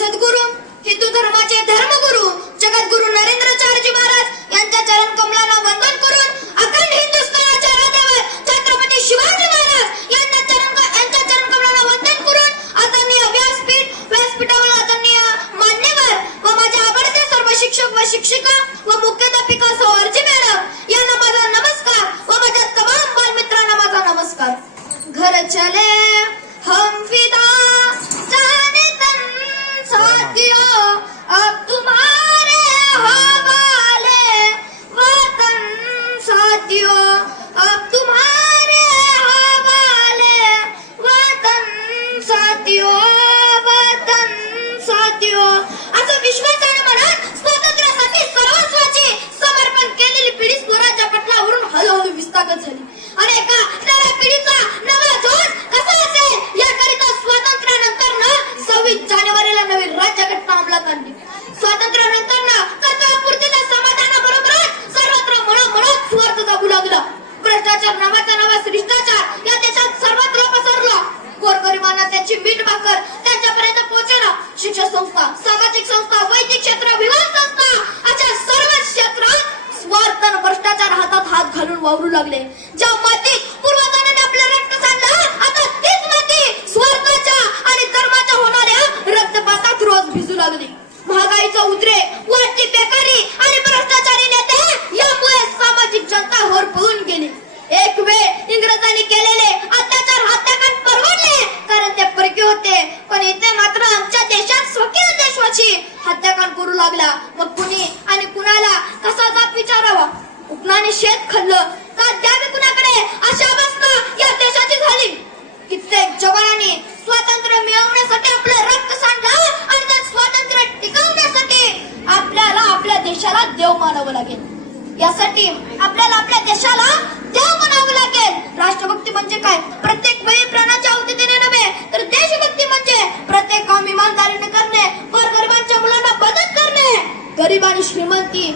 सद्गुरू हिंदू धर्माचे धर्मगुरू जगद्गुरू नरेंद्रचार्यजी महाराज यांच्या चरण कमलांना वंदन करून अखंड हिंदुस्थानाच्या राजावर छत्रपती शिवाजी महाराज यांना चरण यांच्या चरण कमलांना वंदन करून आदरणीय व्यासपीठ व्यासपीठावर आदरणीय मान्यवर व माझ्या आवडते सर्व शिक्षक व शिक्षिका व मुख्य राज्यघटना अंमलात आणली स्वातंत्र्यानंतर ना कर्तव्यपूर्तीच्या समाधानाबरोबरच सर्वत्र मनामनात स्वार्थ जागू लागला. भ्रष्टाचार नावाचा नवा शिष्टाचार या देशात सर्वत्र पसरला. गोरगरिबांना त्यांची मीठ भाकर त्यांच्यापर्यंत पोहोचेना. शिक्षण संस्था सामाजिक संस्था वैद्यक क्षेत्र विवाह संस्था अशा सर्व क्षेत्रात स्वार्थ भ्रष्टाचार हातात हात घालून वावरू लागले. ज्या मातीत पूर्वजांनी आपलं रक्त सांडलं आता तीच माती स्वार्थाच्या आणि धर्माच्या होणाऱ्या रक्तपातात रोज भिजू लागली महागाईचा उद्रे वाढती बेकारी आणि भ्रष्टाचारी नेते यामुळे सामाजिक जनता होर पळून गेली एक वेळ इंग्रजांनी केलेले अत्याचार हत्याकांड परवडले कारण ते परके होते पण इथे मात्र आमच्या देशात स्वकीय देशवाची हत्याकांड करू लागला. मग कुणी आणि कुणाला? कसा जात विचारावा? उपनाने शेत खाल्लं का द्यावे कुणाकडे अशा अवस्था या देशाची झाली कित्येक जवानांनी स्वातंत्र्य मिळवण्यासाठी आपलं रक्त सांडलं आणि ते स्वातंत्र्य टिकवण्यासाठी आपल्याला आपल्या देशाला देव मानावं लागेल यासाठी आपल्याला आपल्या देशाला देव म्हणावं लागेल राष्ट्रभक्ती म्हणजे काय प्रत्येक वेळी प्राणाच्या आहुती देणे नव्हे तर देशभक्ती म्हणजे प्रत्येक काम इमानदारीने करणे गोरगरिबांच्या मुलांना मदत करणे गरीब आणि श्रीमंती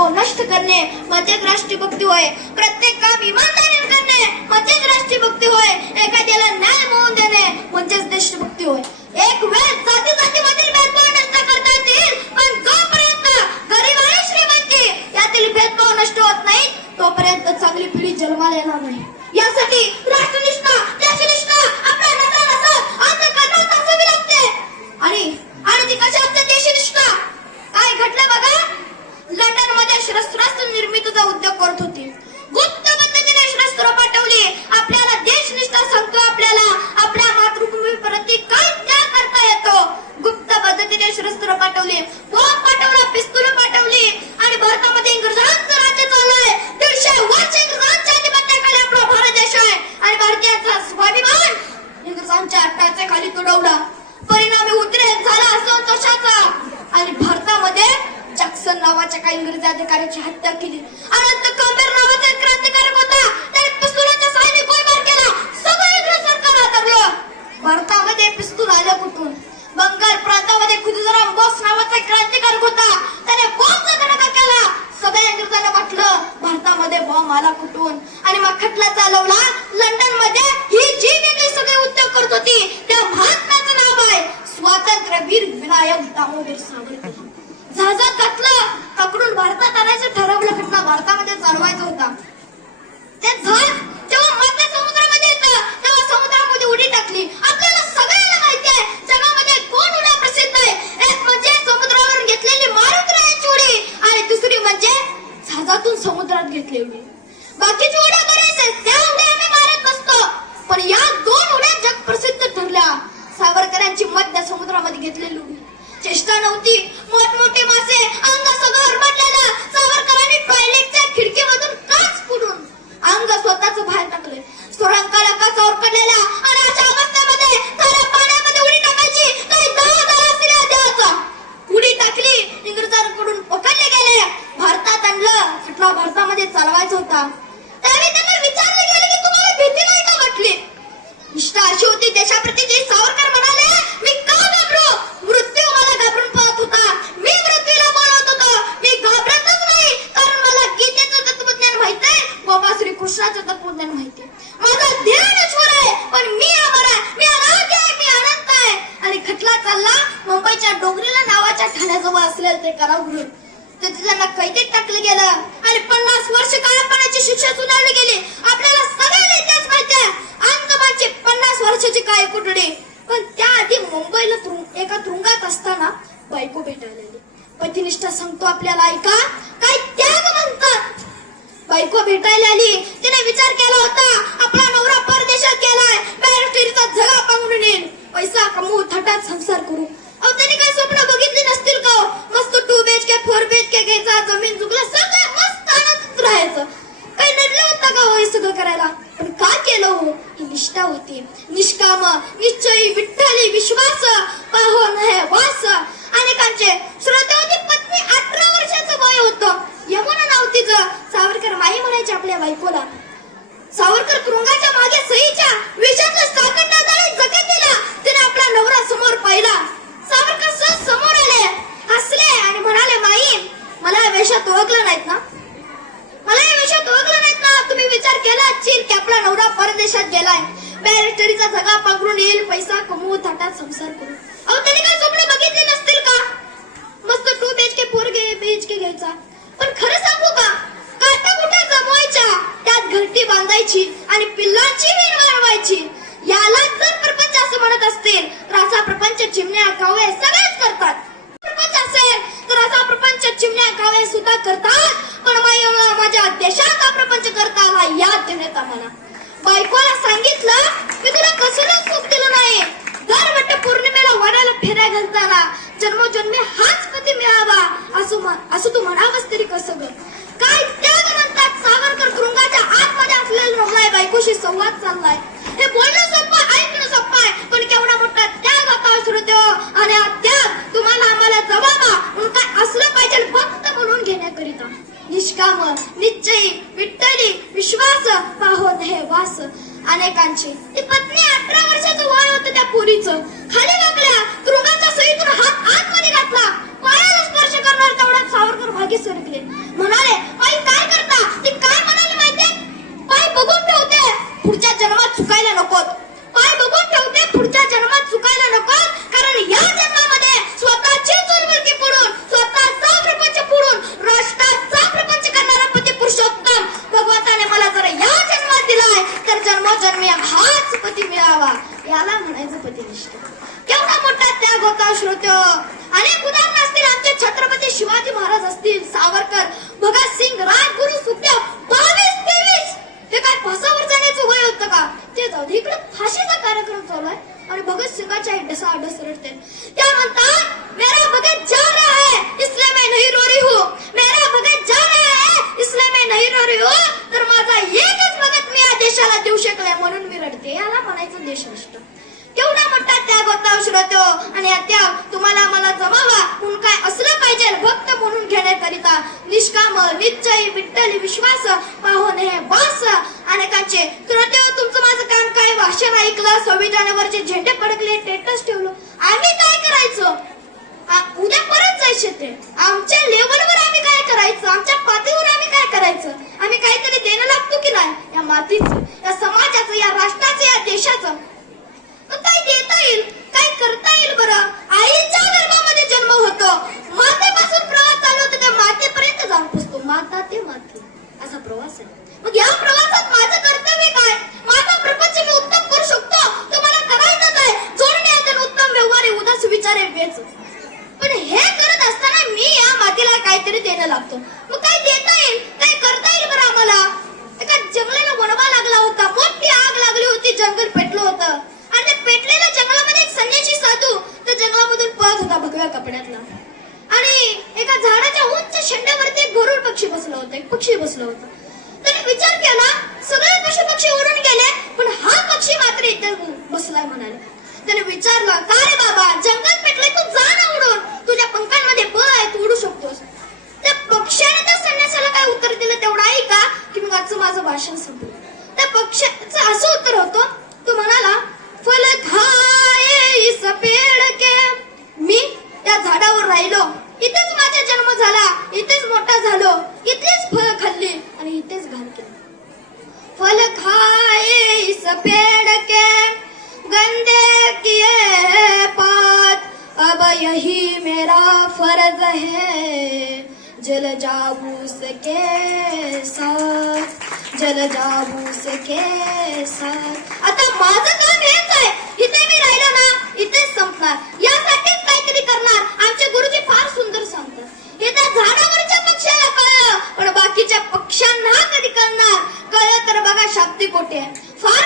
यातील भेदभाव नष्ट करणे म्हणजेच राष्ट्रभक्ती होय. प्रत्येक काम इमानदारी करणे म्हणजेच राष्ट्रभक्ती होय. एखाद्याला न्याय मिळवून देणे म्हणजेच देशभक्ती होय. एक वेळ जाती जातीमधील भेदभाव नष्ट करता येतील पण जोपर्यंत गरीब आणि श्रीमंती यातील भेदभाव नष्ट होत नाही तोपर्यंत चांगली पिढी जन्माला येणार नाही. यासाठी राष्ट्रनिष्ठा देशनिष्ठा आपल्या नसा नसात अंधकरणात असावी लागते आणि आणि ती कशी असते देशनिष्ठा काय घडलं बघा लंडनमध्ये शस्त्रास्त्र निर्मितीचा उद्योग करत होते गुप्त पद्धतीने शस्त्र पाठवली आपल्याला देशनिष्ठा सांगतो आपल्याला आपल्या मातृभूमी प्रती काय त्याग करता येतो गुप्त पिस्तुल शस्त्र पाठवली. बॉम्ब पाठवला पिस्तुल पाठवली. आणि भारतामध्ये इंग्रजांचं राज्य चालू आहे. दीडशे वर्ष इंग्रजांच्या अधिपत्याखाली आपला भारत देश आहे. आणि भारतीयांचा स्वाभिमान इंग्रजांच्या अट्टाच्या खाली तुडवला परिणामी उद्रेक झाला असंतोषाचा. आणि भारतामध्ये जॅक्सन नावाच्या काही इंग्रजी अधिकाऱ्याची हत्या केली. अनंत कंबेर नावाचा एक क्रांतिकारक होता त्याने पिस्तुलाच्या सहाय्याने गोळीबार केला सगळं इंग्रज सरकार हातरलं भारतामध्ये पिस्तूल आलं कुठून बंगाल प्रांतामध्ये खुदिराम बोस नावाचा एक होता. त्याने बॉम्बचा धडाका केला? सगळ्या इंग्रजांना वाटलं भारतामध्ये बॉम्ब आला कुठून? आणि मग खटला चालवला लंडनमध्ये ही जी वेगळी सगळे उद्योग करत होती त्या महात्म्याचं नाव आहे. स्वातंत्र्यवीर विनायक दामोदर सावरकर जहाजात घातलं पकडून भारतात आणायचं ठरवलं घटना भारतामध्ये चालवायचं होतं. समुद्रात घेतली उडी बाकीची उड्या बऱ्याच आहेत त्या उड्या आम्ही मारत नसतो पण या दोन उड्या जग प्रसिद्ध ठरल्या सावरकरांची मध्य समुद्रामध्ये घेतलेली उडी चेष्टा नव्हती मोठमोठे मासे अंग सगळं हरमटलेलं सावरकरांनी टॉयलेटच्या खिडकीमधून काच फुडून अंग स्वतःच बाहेर टाकले सुरंगाला काचावर पडलेल्या आणि अशा अवस्थेमध्ये खाऱ्या पाण्यामध्ये उडी टाकायची काही दहा दहा स्त्रिया द्यायचा उडी टाकली इंग्रजांकडून पकडले गेले भारतात आणलं खटला भारतामध्ये चालवायचा होता त्यावेळी त्यांना विचारले गेले की तुम्हाला भीती नाही का वाटली निष्ठा अशी होती देशाप्रती सावरकर म्हणाले मी का घाबरू मृत्यू मला घाबरून पाहत होता मी मृत्यूला बोलवत होतो मी घाबरतच नाही कारण मला गीतेचं तत्वज्ञान माहीत आहे बाबा श्री कृष्णाचं तत्वज्ञान माहिती आहे माझा ध्यान ईश्वर आहे पण मी आम्हाला विटला चालला मुंबईच्या डोंगरीला ठाण्याजवळ असलेलं ते कारागृह तिथे त्यांना कैदेत टाकलं गेलं. आणि पन्नास वर्ष काळपणाची शिक्षा सुनावली गेली. आपल्याला सगळ्याला इतिहास माहिती आहे. अंदमानची पन्नास वर्षाची काय कुठडे पण त्याआधी मुंबईला तुरुंग एका तुरुंगात असताना बायको भेटायला आली पतिनिष्ठा सांगतो आपल्याला ऐका काय त्याग म्हणतात? बायको भेटायला आली तिने विचार केला होता आपला नवरा परदेशात गेलाय. बॅरिस्टरीचा झगा पांगून येईल. पैसा कमवू थटात संसार करू. अहो त्यांनी काय स्वप्न बघितली नसतील का हो? मस्त टू बेच के फोर बेच के घ्यायचा जमीन चुकला सगळं मस्त आनंदात राहायचं. काही नडलं होतं का हो हे सगळं करायला? पण का केलं हो? ही निष्ठा होती. निष्काम निश्चयी विठ्ठली विश्वास पाहो नहे वास. अनेकांचे श्रोते होती पत्नी अठरा वर्षाचं वय होतं. यमुना नाव तिचं. सावरकर माई म्हणायचे आपल्या बायकोला. सावरकर तुरुंगाच्या मागे सईच्या विषातलं साखर नादाळे जगत दिला तिने आपला नवरा समोर पाहिला. सावरकर सहज समोर आले हसले आणि म्हणाले माई मला या वेशात ओळखलं नाहीत ना? मला या वेशात ओळखलं नाहीत ना? तुम्ही विचार केला चिर की आपला नवरा परदेशात गेलाय. बॅरिस्टरीचा जगा पांघरून येईल पैसा कमवू थाटात संसार करू. अहो त्यांनी काय स्वप्न बघितले नसतील का? मस्त टू बेच के फोर घे बेच के घ्यायचा. पण खरं सांगू का? काटा कुठे जमवायच्या त्यात घरटी बांधायची आणि पिल्लांची वीण वाढवायची यालाच जर असं म्हणत असतील तर असा प्रपंच चिमण्या कावळे सगळेच करतात. प्रपंच असेल तर असा प्रपंच चिमण्या कावळे सुद्धा करतात. पण माझ्या देशात हा प्रपंच करता हा याद देण्यात आम्हाला बायकोला सांगितलं मी तुला कसलं सुख दिलं नाही दर वट पौर्णिमेला वडाला फेऱ्या घालताना जन्मोजन्मी हाच पती मिळावा असं म्हण- असं तू म्हणावंस तरी कसं ग काय त्याग म्हणतात सावरकर तुरुंगाच्या आतमध्ये असलेला रमलाय बायकोशी संवाद चाललाय हे बोलणं सोपं आहे, ऐकणं सोपं आहे पण केवढा मोठा त्याग होता श्रोते आणि हा त्याग तुम्हाला आम्हाला जबाबा म्हणून काय असलं पाहिजे फक्त म्हणून घेण्याकरिता निष्काम निश्चयी विठ्ठली विश्वास पाहोत हे वास अनेकांची ती पत्नी अठरा वर्षाचं वय होतं त्या पोरीचं खाली टाकल्या तुरुंगाच्या सहीतून हात आतमध्ये घातला पायाला स्पर्श करणार तेवढ्यात सावरकर भागी सरकले म्हणाले आई काय करता ती काय म्हणाली माहितीये पाय बघून ठेवते पुढच्या जन्मात चुकायला नकोत पाय बघून ठेवते पुढच्या जन्मात चुकायला नकोत कारण या जन्मामध्ये स्वतःची चुरमुरकी फोडून स्वतःचा प्रपंच फोडून राष्ट्राचा प्रपंच करणारा पती पुरुषोत्तम भगवंताने मला जर या जन्मात दिलाय तर जन्मोजन्मी हाच पती मिळावा याला म्हणायचं पतिनिष्ठ. केवढा मोठा त्याग होता श्रोत्य. अनेक उदाहरण असतील आमचे छत्रपती शिवाजी महाराज असतील सावरकर भगतसिंग राजगुरु सुखदेव बावीस तेवीस. हे काय फासावर जाण्याचं वय होतं का? ते जाऊ इकडे फाशीचा कार्यक्रम चालू आहे. आणि भगत सिंगाच्या डसा डस रडते. त्या म्हणतात मेरा भगत जा रहा है इसलिए मैं नहीं रो रही हूँ मेरा भगत जा रहा है इसलिए मैं नहीं रो रही हूँ तर माझा एकच भगत मी या देशाला देऊ शकलाय म्हणून मी रडते याला म्हणायचं देशनिष्ठ केवढा मोठा त्याग होता श्रोतो आणि हा त्याग तुम्हाला मला जमावा म्हणून काय असलं पाहिजे भक्त म्हणून घेण्याकरिता निष्काम निश्चय विठ्ठली विश्वास पाहून हे वास अनेकांचे श्रोते तुमचं माझं काम काय? भाषण ऐकलं संविधानावरचे झेंडे फडकले टेटस ठेवलं. आम्ही काय करायचं? उद्या परत जायचे ते. आमच्या लेवलवर आम्ही काय करायचं? आमच्या पातळीवर आम्ही काय करायचं? आम्ही काहीतरी देणं लागतो की नाही? या मातीचं या समाजाचं या राष्ट्राचं या देशाचं मग काय देता येईल काय करता येईल बरं आईच्या गर्भामध्ये जन्म होतो मातेपासून प्रवास चालू होतो त्या मातेपर्यंत जाऊन पोचतो माता ते माते असा प्रवास आहे मग या प्रवासात माझं कर्तव्य काय माझा प्रपंच मी उत्तम करू शकतो तुम्हाला करायचं काय जोडण्यात आणि उत्तम व्यवहार आहे उदास विचारे वेच पण हे करत असताना मी या मातीला काहीतरी देणं लागतो. मग काय देता येईल? काय करता येईल बरं आम्हाला? एका जंगलाला वणवा लागला होता. मोठी आग लागली होती जंगल पेटलं होतं. आणि त्या पेटलेल्या जंगलामध्ये एक संन्यासी साधू त्या जंगलामधून पळत होता भगव्या कपड्यातला. आणि एका झाडाच्या उंच शेंड्यावरती एक गरुड पक्षी बसलं होतं एक पक्षी बसलं होतं. त्याने विचार केला सगळे पशु पक्षी उडून गेले पण हा पक्षी मात्र इथे बसलाय म्हणाले. त्याने विचारलं का रे बाबा? जंगल पेटलंय तू जा ना उडून. तुझ्या पंखांमध्ये बळ आहे तू उडू शकतो त्या पक्ष्याने त्या संन्यासाला काय उत्तर दिलं तेवढं ऐका की? मग आजचं माझं भाषण संपलं. त्या पक्ष्याचं असं उत्तर होतं तो म्हणाला फल खाए इस के. मी त्या झाडावर राहिलो. इथेच माझा जन्म झाला इथेच मोठा झालो इथेच फळ खाल्ली आणि इथेच घाण केलं. फल खाये इस के गंदे किए पात फर्ज है. जल जाबू सके साथ जल जाबू सके साथ आता माझं काम हेच आहे इथे मी राहिलो ना इथे संपणार. यासाठीच काहीतरी करणार. आमचे गुरुजी फार सुंदर सांगतात. हे त्या झाडावरच्या पक्ष्याला कळलं पण बाकीच्या पक्ष्यांना कधी करणार कळलं तर बघा शाब्दी कोठे आहे. फार